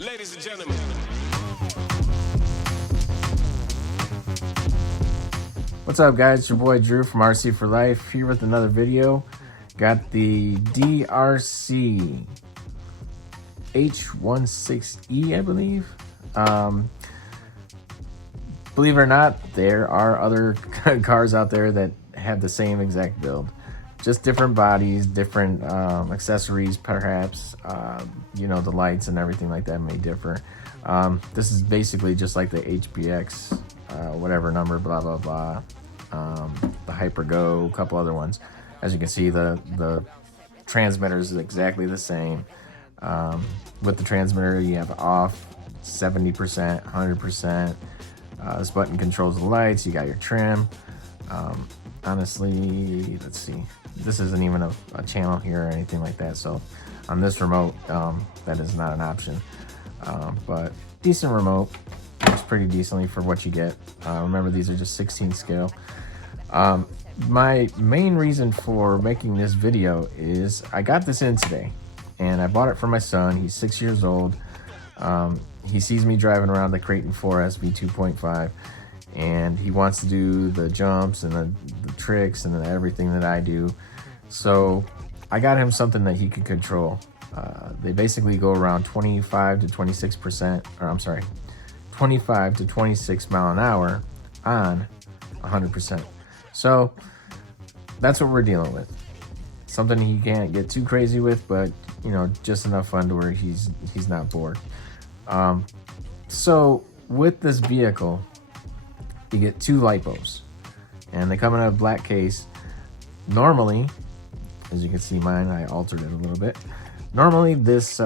Ladies and gentlemen. What's up, guys? It's your boy Drew from RC for Life here with another video. Got the DEERC H16E, I believe. Believe it or not, there are other cars out there that have the same exact build. Just different bodies, different accessories, perhaps. You know, the lights and everything like that may differ. This is basically just like the HBX, whatever number, blah, blah, blah. The Hypergo, a couple other ones. As you can see, the transmitter is exactly the same. With the transmitter, you have off 70%, 100%. This button controls the lights. You got your trim. Honestly, let's see. This isn't even a channel here or anything like that. So on this remote, that is not an option. But decent remote. Works pretty decently for what you get. Remember, these are just 16 scale. My main reason for making this video is I got this in today and I bought it for my son. He's 6 years old. He sees me driving around the Creighton 4S V2.5 and he wants to do the jumps and the tricks and everything that I do. So I got him something that he could control. They basically go around 25 to 26%, or I'm sorry, 25 to 26 mile an hour on 100%. So that's what we're dealing with. Something he can't get too crazy with, but you know, just enough fun to where he's not bored. So with this vehicle, you get two Lipos, and they come in a black case. Normally, as you can see mine, I altered it a little bit. Normally, this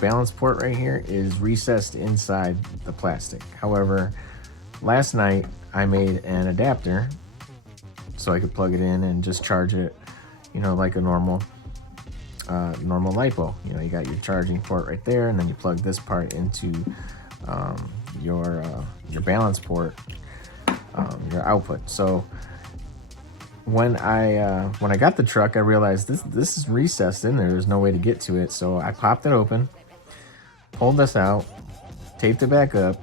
balance port right here is recessed inside the plastic. However, last night I made an adapter so I could plug it in and just charge it, you know, like a normal Lipo. You know, you got your charging port right there, and then you plug this part into your balance port, your output. So when I got the truck, I realized this is recessed in there. There's no way to get to it. So I popped it open, pulled this out, taped it back up,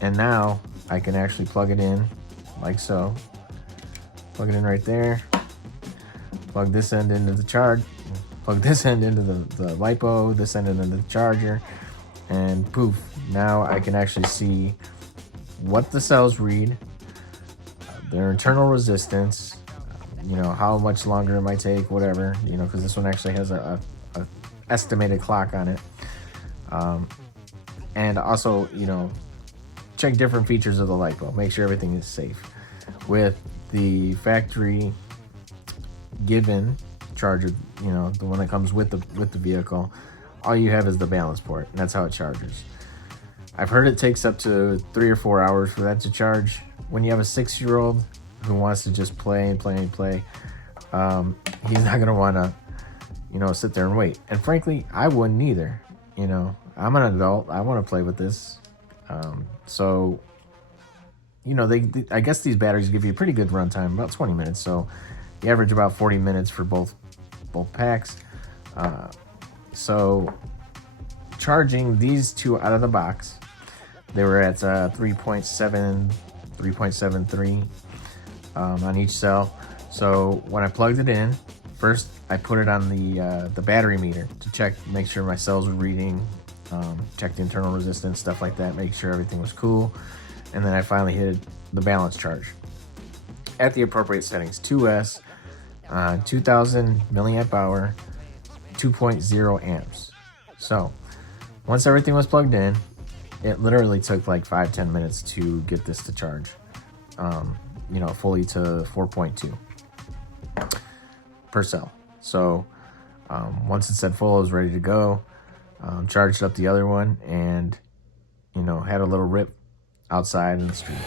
and now I can actually plug it in like so. Plug it in right there. Plug this end into the charge. Plug this end into the Lipo, this end into the charger, and poof, now I can actually see what the cells read, their internal resistance, you know, how much longer it might take, whatever, you know, because this one actually has a estimated clock on it. And also, you know, check different features of the Lipo, make sure everything is safe. With the factory given charger, you know, the one that comes with the vehicle, all you have is the balance port, and that's how it charges. I've heard it takes up to 3 or 4 hours for that to charge. When you have a 6-year-old who wants to just play and play and play, he's not gonna want to, you know, sit there and wait. And frankly, I wouldn't either. You know, I'm an adult. I want to play with this. So, you know, I guess these batteries give you a pretty good runtime, about 20 minutes. So you average about 40 minutes for both packs. So charging these two out of the box, they were at 3.7, 3.73 on each cell. So when I plugged it in, first I put it on the battery meter to check, make sure my cells were reading, check the internal resistance, stuff like that, make sure everything was cool. And then I finally hit the balance charge at the appropriate settings. 2S, 2000 milliamp hour, 2.0 amps. So once everything was plugged in, it literally took like 5-10 minutes to get this to charge, you know, fully to 4.2 per cell. So once it said full, it was ready to go. Charged up the other one and, you know, had a little rip outside in the street.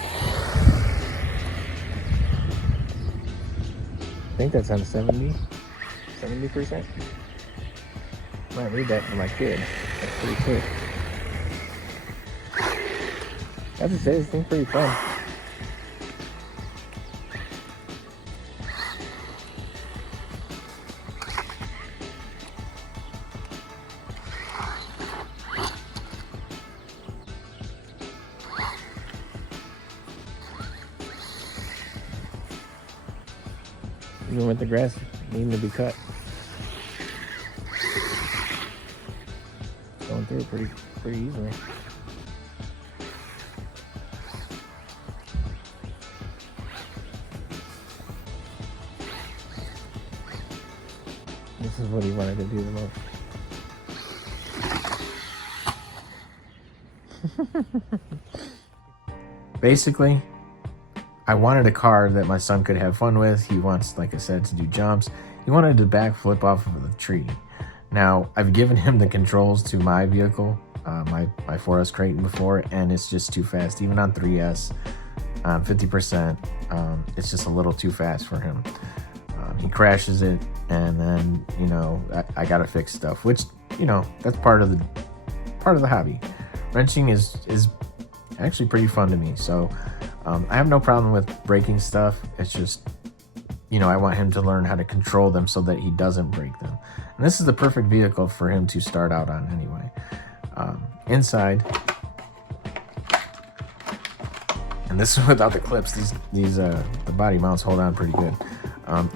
I think that's on 70%. Might read that for my kid. That's pretty quick. I have to say, this thing's pretty fun. even with the grass needing to be cut. Going through pretty easily. This is what he wanted to do the most. Basically, I wanted a car that my son could have fun with. He wants, like I said, to do jumps. He wanted to backflip off of the tree. Now, I've given him the controls to my vehicle, my 4S Creighton before, and it's just too fast. Even on 3S, 50%, it's just a little too fast for him. He crashes it, and then, you know, I gotta fix stuff, which, you know, that's part of the hobby. Wrenching is actually pretty fun to me, so I have no problem with breaking stuff. It's just, you know, I want him to learn how to control them so that he doesn't break them. And this is the perfect vehicle for him to start out on anyway. Inside, and this is without the clips, the body mounts hold on pretty good.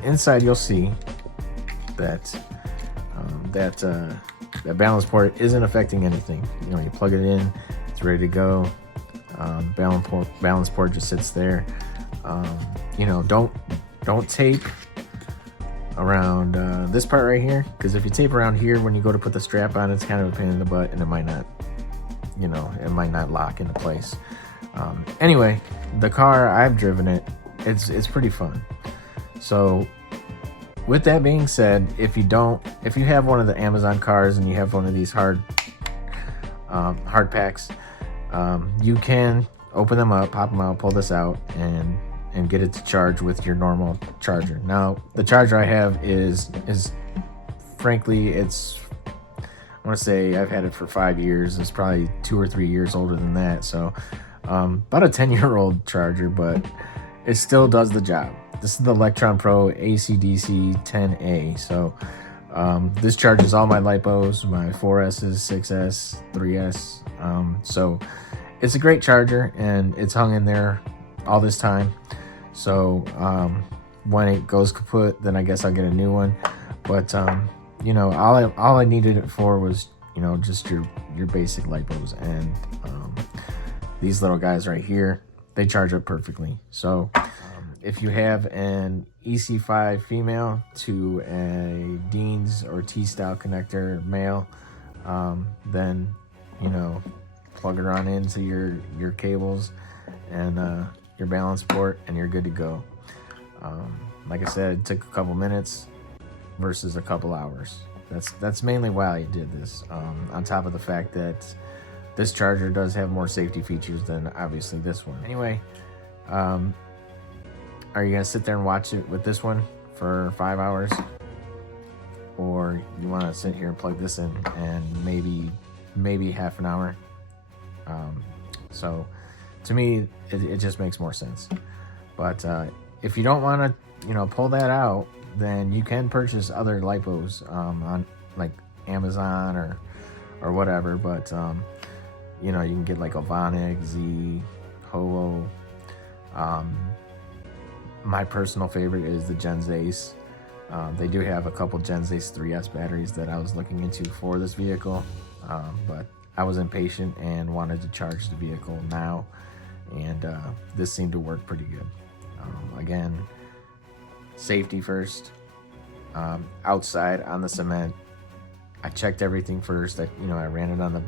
Inside you'll see that that balance port isn't affecting anything. You know, you plug it in, it's ready to go. Balance port just sits there. You know, don't tape around this part right here, because if you tape around here when you go to put the strap on, it's kind of a pain in the butt, and it might not, you know, it might not lock into place. Anyway, the car, I've driven it. It's pretty fun. So with that being said, if you have one of the Amazon cars and you have one of these hard packs, you can open them up, pop them out, pull this out, and get it to charge with your normal charger. Now, the charger I have is frankly, I want to say I've had it for 5 years. It's probably 2 or 3 years older than that. So about a 10-year-old charger, but it still does the job. This is the Electron Pro AC/DC 10A. So this charges all my Lipos, my 4Ss, 6S, 3S. So it's a great charger, and it's hung in there all this time. So when it goes kaput, then I guess I'll get a new one. But you know, all I needed it for was, you know, just your basic Lipos, and these little guys right here, they charge up perfectly. So if you have an EC5 female to a Dean's or T-style connector male, then, you know, plug it on into your cables and your balance port, and you're good to go. Like I said, it took a couple minutes versus a couple hours. That's mainly why I did this. On top of the fact that this charger does have more safety features than obviously this one. Anyway, are you gonna sit there and watch it with this one for 5 hours, or you want to sit here and plug this in and maybe half an hour? So to me, it just makes more sense. But if you don't want to, you know, pull that out, then you can purchase other Lipos on like Amazon or whatever. But you know, you can get like Ovonic, Z, Holo. My personal favorite is the Gens Ace. They do have a couple Gens Ace 3S batteries that I was looking into for this vehicle, but I was impatient and wanted to charge the vehicle now, and this seemed to work pretty good. Again, safety first. Outside on the cement, I checked everything first. I ran it on the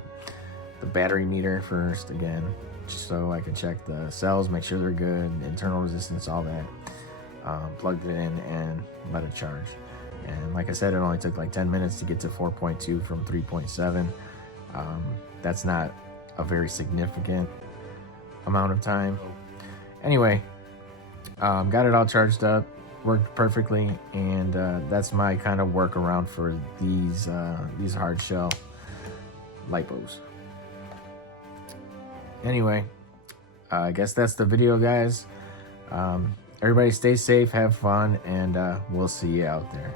battery meter first, again, just so I could check the cells, make sure they're good, internal resistance, all that. Plugged it in and let it charge. And like I said, it only took like 10 minutes to get to 4.2 from 3.7. That's not a very significant amount of time. Anyway, got it all charged up, worked perfectly, and that's my kind of workaround for these hard shell Lipos. Anyway, I guess that's the video, guys. Everybody stay safe, have fun, and we'll see you out there.